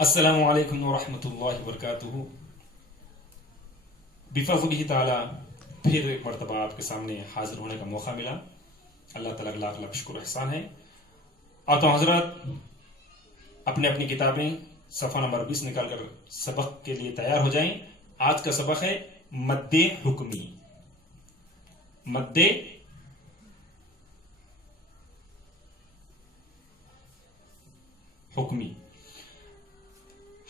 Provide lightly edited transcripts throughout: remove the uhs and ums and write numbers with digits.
السلام علیکم ورحمۃ اللہ وبرکاتہ۔ بفضلہ تعالی پھر ایک مرتبہ آپ کے سامنے حاضر ہونے کا موقع ملا۔ اللہ تعالیٰ کا لاکھ لاکھ شکر احسان ہے۔ اور تو حضرات اپنی اپنی کتابیں صفحہ نمبر 20 نکال کر سبق کے لیے تیار ہو جائیں۔ آج کا سبق ہے مد حکمی۔ مد حکمی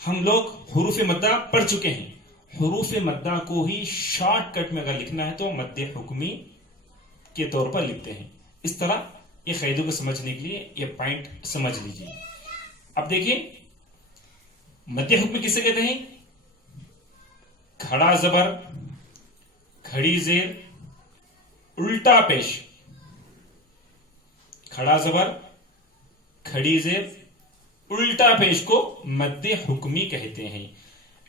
ہم لوگ حروف مدہ پڑھ چکے ہیں۔ حروف مدہ کو ہی شارٹ کٹ میں اگر لکھنا ہے تو مد حکمی کے طور پر لکھتے ہیں۔ اس طرح یہ قاعدوں کو سمجھنے کے لیے یہ پوائنٹ سمجھ لیجیے۔ اب دیکھیے مد حکمی کسے کہتے ہیں؟ کھڑا زبر، کھڑی زیر، الٹا پیش۔ کھڑا زبر، کھڑی زیر، الٹا پیش کو مد حکمی کہتے ہیں۔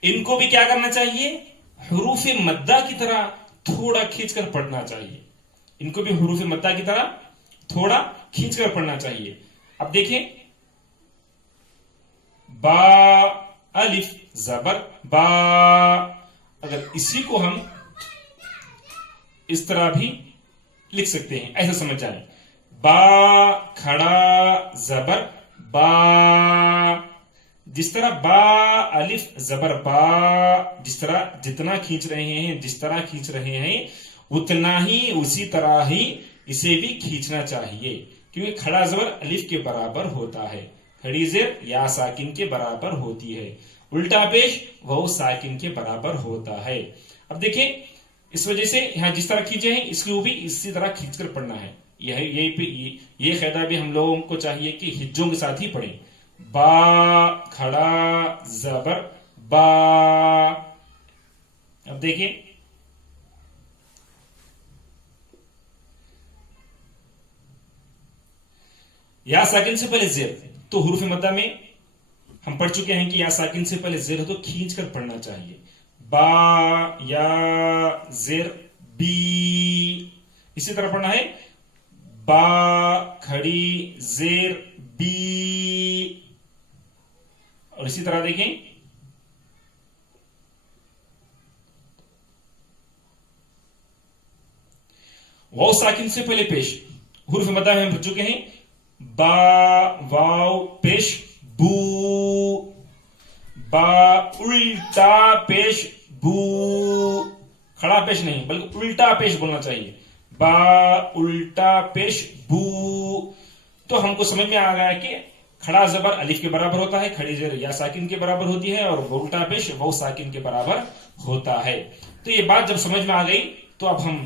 ان کو بھی کیا کرنا چاہیے؟ حروف مدہ کی طرح تھوڑا کھینچ کر پڑھنا چاہیے۔ ان کو بھی حروف مدہ کی طرح تھوڑا کھینچ کر پڑھنا چاہیے۔ اب دیکھیں با، الف زبر با، اگر اسی کو ہم اس طرح بھی لکھ سکتے ہیں، ایسا سمجھ جائیں۔ با کھڑا زبر با، جس طرح با الف زبر با، جس طرح جتنا کھینچ رہے ہیں اتنا ہی اسی طرح ہی اسے بھی کھینچنا چاہیے، کیونکہ کھڑا زبر الف کے برابر ہوتا ہے، کھڑی زیر یا ساکن کے برابر ہوتی ہے، الٹا پیش وہ ساکن کے برابر ہوتا ہے۔ اب دیکھیں اس وجہ سے یہاں جس طرح کھینچے ہیں اس کو بھی اسی طرح کھینچ کر پڑھنا ہے۔ یہ قاعدہ بھی ہم لوگوں کو چاہیے کہ ہجوں کے ساتھ ہی پڑھیں۔ با کھڑا زبر با۔ اب دیکھیں یا ساکن سے پہلے زیر، تو حروف مدہ میں ہم پڑھ چکے ہیں کہ یا ساکن سے پہلے زیر ہو تو کھینچ کر پڑھنا چاہیے۔ با یا زیر بی، اسی طرح پڑھنا ہے با کھڑی زیر بی، اور اسی طرح دیکھیں واو ساکن سے پہلے پیش، حروف مدہ میں ہم پڑھ چکے ہیں با واو پیش بو، با الٹا پیش بو، کھڑا پیش نہیں بلکہ الٹا پیش بولنا چاہیے، با الٹا پیش بو۔ تو ہم کو سمجھ میں آ گیا کہ کھڑا زبر الف کے برابر ہوتا ہے، کھڑی زیر یا ساکن کے برابر ہوتی ہے، اور الٹا پیش وہ ساکن کے برابر ہوتا ہے۔ تو یہ بات جب سمجھ میں آ گئی تو اب ہم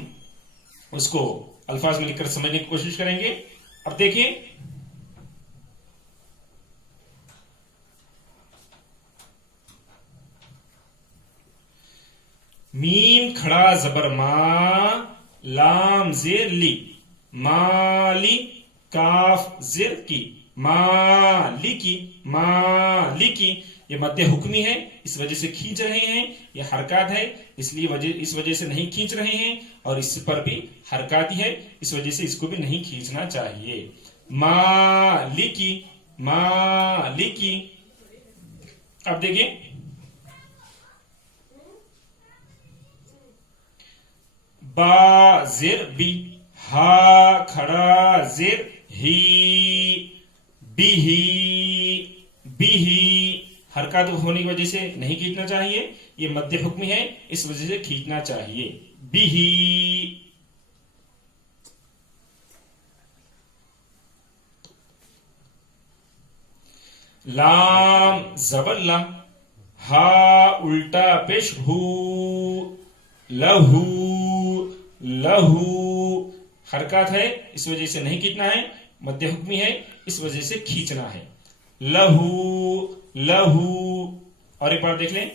اس کو الفاظ میں لکھ کر سمجھنے کی کوشش کریں گے۔ اب دیکھیں میم کھڑا زبر ما، لام زیر لی، مالی، کاف زیر کی، مالکی، مالکی، یہ مد حکمی ہے، اس وجہ سے کھینچ رہے ہیں، یہ حرکات ہے اس وجہ سے نہیں کھینچ رہے ہیں، اور اس پر بھی حرکاتی ہے اس وجہ سے اس کو بھی نہیں کھینچنا چاہیے۔ مالکی، مالکی۔ اب دیکھیں با زیر بی، ہا کھڑا زیر ہی، بی ہی، بی ہی، حرکات ہونے کی وجہ سے نہیں کھینچنا چاہیے، یہ مد حکمی ہے اس وجہ سے کھینچنا چاہیے، بی ہی۔ لام زبر لا، ہا الٹا پیش ہو، لہو، لہو، حرکات ہے اس وجہ سے نہیں کھینچنا ہے، مد حکمی ہے اس وجہ سے کھینچنا ہے، لہو، لہو۔ اور ایک بار دیکھ لیں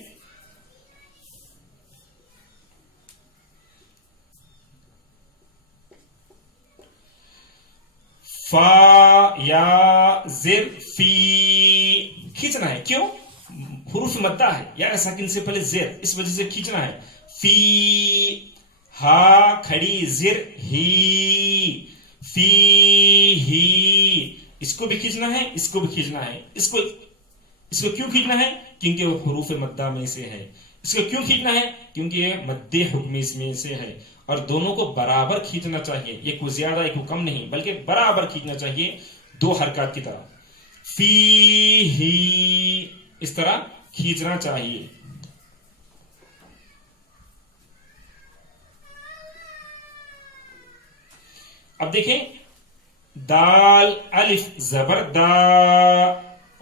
فا یا زیر فی، کھینچنا ہے، کیوں؟ حروف مدہ ہے، یا ساکن سے پہلے زیر، اس وجہ سے کھینچنا ہے، فی، ہا کھڑی زیر ہی، فی ہی، اس کو بھی کھینچنا ہے اس کو بھی کھینچنا ہے، اس کو اس کو کیوں کھینچنا ہے؟ کیونکہ وہ حروف مدہ میں سے ہے. اس کو کیوں کھینچنا ہے؟ کیونکہ یہ مد حکمی اس میں سے ہے، اور دونوں کو برابر کھینچنا چاہیے، ایک کو زیادہ ایک کو کم نہیں، بلکہ برابر کھینچنا چاہیے، دو حرکات کی طرح. فی ہی اس طرح کھینچنا چاہیے. اب دیکھیں، دال الف زبر دا،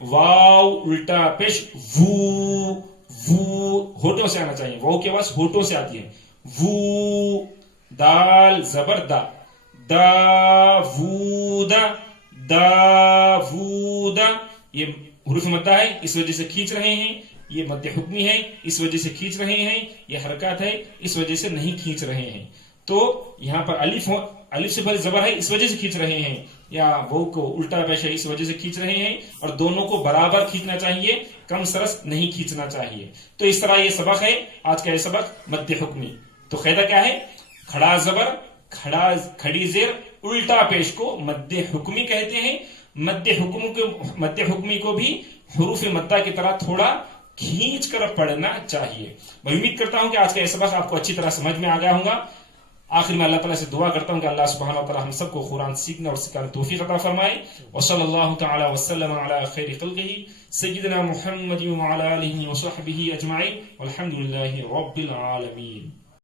واو الٹا پیش وو، وو ہونٹوں سے آنا چاہیے، واو کی آواز ہونٹوں سے آتی ہے. وو، دال زبر دا، داوود، داوود. یہ حروف مدہ ہے، اس وجہ سے کھینچ رہے ہیں. یہ مد حکمی ہے، اس وجہ سے کھینچ رہے ہیں. یہ حرکات ہے، اس وجہ سے نہیں کھینچ رہے ہیں. تو یہاں پر الف سے پہلے زبر ہے، اس وجہ سے کھینچ رہے ہیں، یا وہ کو الٹا پیش ہے، اس وجہ سے کھینچ رہے ہیں. اور دونوں کو برابر کھینچنا چاہیے، کم سرس نہیں کھینچنا چاہیے. تو اس طرح یہ سبق ہے آج کا، یہ سبق مد حکمی. تو قاعدہ کیا ہے؟ کھڑا زبر، کھڑی زیر، الٹا پیش کو مد حکمی کہتے ہیں. مد حکمی کو بھی حروف مدہ کی طرح تھوڑا کھینچ کر پڑھنا چاہیے. میں امید کرتا ہوں کہ آج کا یہ سبق آپ کو اچھی طرح سمجھ میں آ گیا ہوگا. آخر میں اللہ تعالیٰ سے دعا کرتا ہوں کہ اللہ سبحانہ و تعالیٰ ہم سب کو قرآن سیکھنے اور سکھانے توفیق عطا فرمائے. وصلی اللہ تعالی وسلم علی خیر خلقہ سیدنا محمد وعلی آلہ وصحبہ اجمعین والحمد للہ رب العالمین.